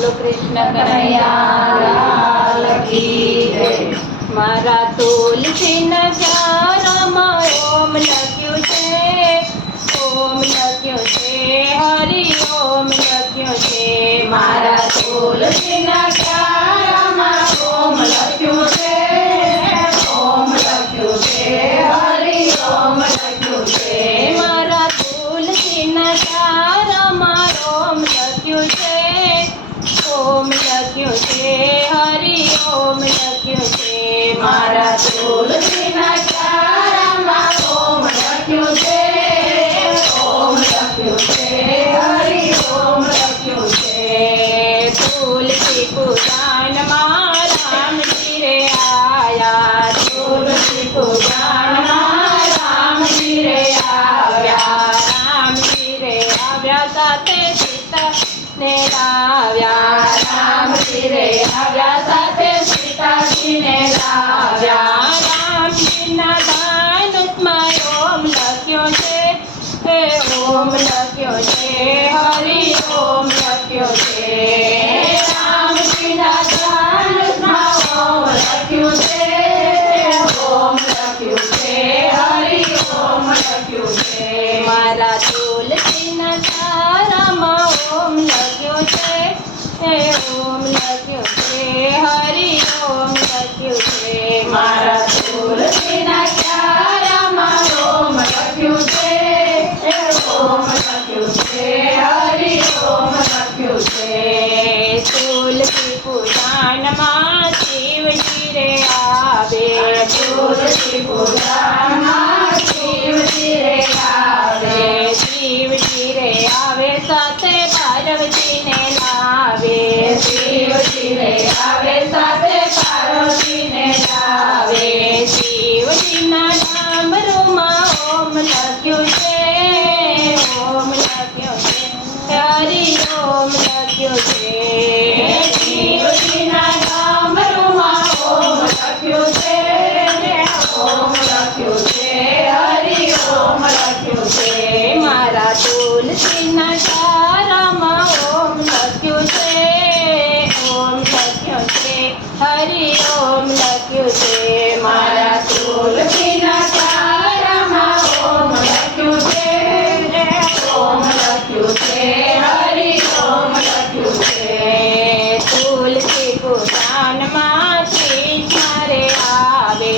બોલો કૃષ્ણ કનૈયા લાલ કી જય। મારા તુલસીના ચારામાં ઓમ લખ્યું છે, ઓમ લખ્યું છે, હરિ ઓમ લખ્યું છે। મારા તુલસીના ચારામાં ઓમ લખ્યું છે, ઓમ લખ્યું છે, હરિ ઓમ લખ્યું છે। મારા તુલસીના ચારામાં ઓમ લખ્યું છે, ઓમ લખ્યું છે, હરિ ઓમ લખ્યું છે। મારા તુલસીના ચારામાં ઓમ લખ્યું છે, ઓમ લખ્યું છે, હરિ ઓમ લખ્યું છે। તુલસી પુરાણમાં રામજી રે આયા, તુલસી પુરાણમાં રામજી રે આવ્યા, રામજી રે આવ્યા સાથે સીતાને લાવ્યા, રામજી રે આવ્યા સાથે સીતાજીને લાવ્યા। રામજીના ધનુષમાં ઓમ લખ્યો છે, ઓમ લખ્યો છે, હરિ ઓમ લખ્યો છે। રામજીના ધનુષમાં ઓમ લખ્યું છે, ઓમ લખ્યું છે, હરિ ઓમ લખ્યું છે। મારા તુલસીના ચારામાં ઓમ લખ્યું છે, ઓમ લખ્યું છે, હરિ ઓમ લખ્યું છે। મારા તુલસીના ચારામાં ઓમ લખ્યું છે, ઓમ લખ્યું છે, હરિ ઓમ લખ્યું છે। તુલસી પુરાણમાં શિવજી રે આવે, તુલસી પુરાણમાં શિવજી રે આવે, શિવજી રે આવે સાથે પાર્વતીને લાવે, શિવજી રે આવે સાથે પાર્વતીને લાવે। શિવજીના ડામરુમાં ઓમ લખ્યું છે, ઓમ લખ્યું છે, હરિ ઓમ લખ્યું છે। શિવજીના ડામરુમાં ઓમ લખ્યું છે, ઓમ લખ્યું છે, હરિ ઓમ લખ્યું છે। મારા તુલસીના ચારામાં ઓમ લખ્યું છે, ઓમ લખ્યું છે, હરિ ઓમ લખ્યું છે। મારા તુલસીના ચારામાં ઓમ લખ્યું છે, ઓમ લખ્યું છે, હરિ ઓમ લખ્યું છે। તુલસી પુરાણમાં કૃષ્ણ રે આવે,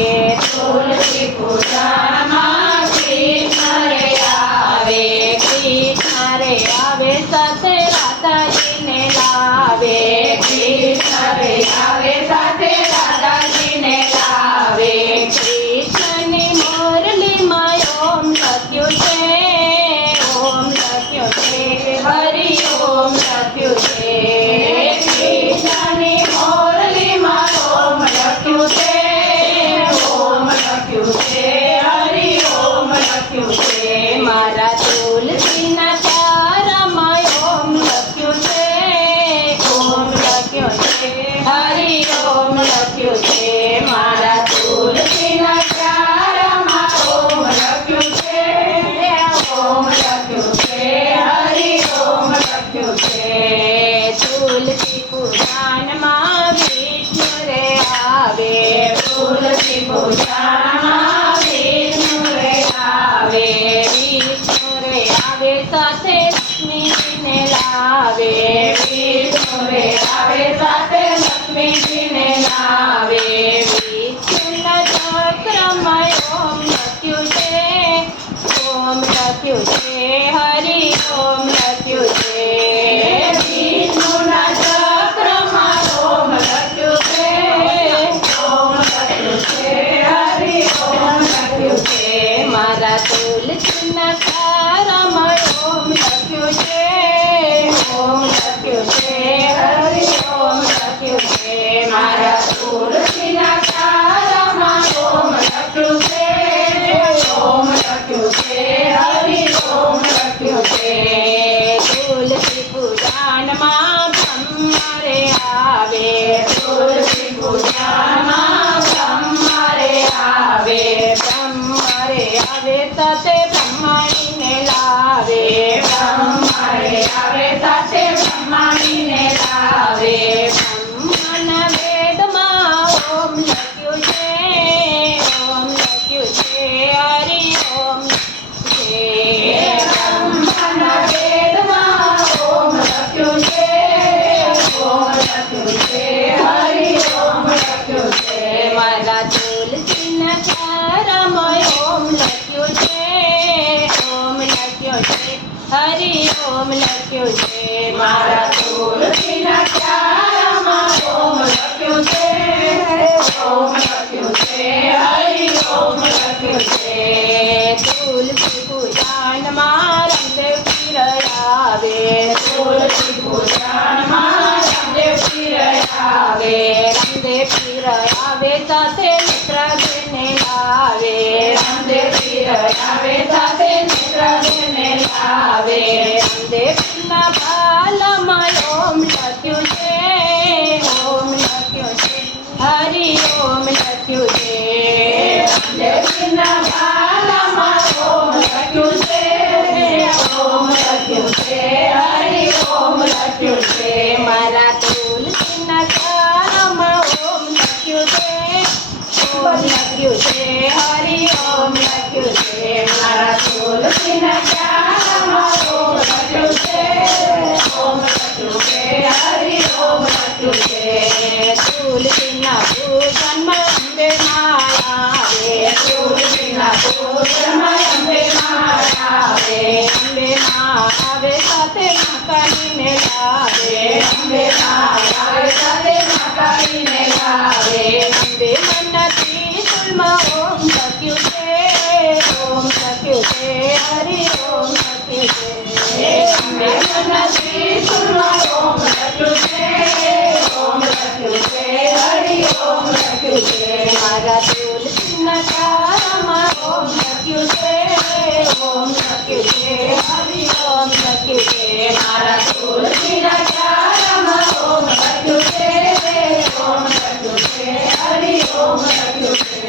તુલસી પુરાણમાં કૃષ્ણ રે આવે, કૃષ્ણ રે આવે સાથે રાધાજીને લાવે, કૃષ્ણ રે આવે સાથે દાદાજીને લાવે। કૃષ્ણની મુરલીમાં ઓમ લખ્યું છે, ઓમ લખ્યું છે, હરિ ઓમ લખ્યું છે। કૃષ્ણની મુરલીમાં ઓમ લખ્યું છે, ઓમ લખ્યું છે, હરિ ઓમ લખ્યું છે। મારા તુલસીના ચારામાં ઓમ લખ્યું છે, ઓમ લખ્યું છે, હરિ ઓમ લખ્યું છે। મારા તુલસીના ચારામાં ઓમ લખ્યું છે, ઓમ લખ્યું છે, હરિ ઓમ લખ્યું છે। તુલસી પુરાણમાં વિષ્ણુ રે આવે, તુલસી પુરાણમાં વિષ્ણુ રે આવે, વિષ્ણુ રે આવે સાથે લક્ષ્મીજીને લાવે, વિષ્ણુ રે આવે સાથે લક્ષ્મીજીને લાવે। વિષ્ણુના ચક્રમાં ઓમ લખ્યું છે, ઓમ લખ્યું છે, હરિ ઓમ લખ્યું છે। વિષ્ણુના ચક્રમાં ઓમ લખ્યું છે, ઓમ લખ્યું છે, હરિ ઓમ લખ્યું છે। મારા તુલસીના ચારામાં ઓમ લખ્યું છે, ઓમ લખ્યું છે, હરિ ઓમ લખ્યું છે। મારા તુલસીના ચારામાં ઓમ લખ્યું છે, ઓમ લખ્યું છે, હરિ ઓમ લખ્યું છે। તુલસી પુરાણમાં બ્રહ્મા રે આવે, તુલસી પુરાણમાં બ્રહ્મા રે આવે, બ્રહ્મા રે આવે સાથે બ્રહ્માણીને લાવે, બ્રહ્મા રે આવે સાથે બ્રહ્માણીને લાવે। લાવે રામદેવ પીર આવે સાથે નેત્ર જેને લાવે રામદેવ પીર આવે સાથે નેત્ર જેને લાવે રામદેવ પીરના ભાલામાં ઓમ લખ્યું છે ઓમ લખ્યું છે હરિ ઓમ લખ્યું છે રામદેવ પીરના ભાલામાં ઓમ લખ્યું છે ઓમ લખ્યું છે હરિ ઓમ લખ્યું છે મારા તુલસીના કાનમાં ઓમ લખ્યું છે ઓમ લખ્યું છે હરિ ઓમ લખ્યું છે મારા તુલસીના ક્યારામાં ઓમ લખ્યું છે ઓમ લખ્યું છે હરિ ઓમ લખ્યું છે તુલસીના પૂજનમાં અંબે માં આવે તુલસીના પૂજનમાં અંબે માં આવે અંબે માં આવે સાથે માતાજીને લાવે અંબે માં આવે સાથે માતાજીને લાવે અંબે મનના ત્રિશુલમાં ઓમ લખ્યું છે ઓમ લખ્યું છે હરિ ઓમ લખ્યું છે અંબે મનના ત્રિશુળમાં ઓમ લખ્યું છે ઓમ લખ્યું છે હરિ ઓમ લખ્યું છે મારા તુલસીના કારમાં ઓમ લખ્યું છે ઓમ લખ્યું છે હરિ ઓમ લખ્યું છે મારા તુલસીના ક્યારામાં ઓમ લખ્યું છે ઓમ લખ્યું છે હરિ ઓમ લખ્યું છે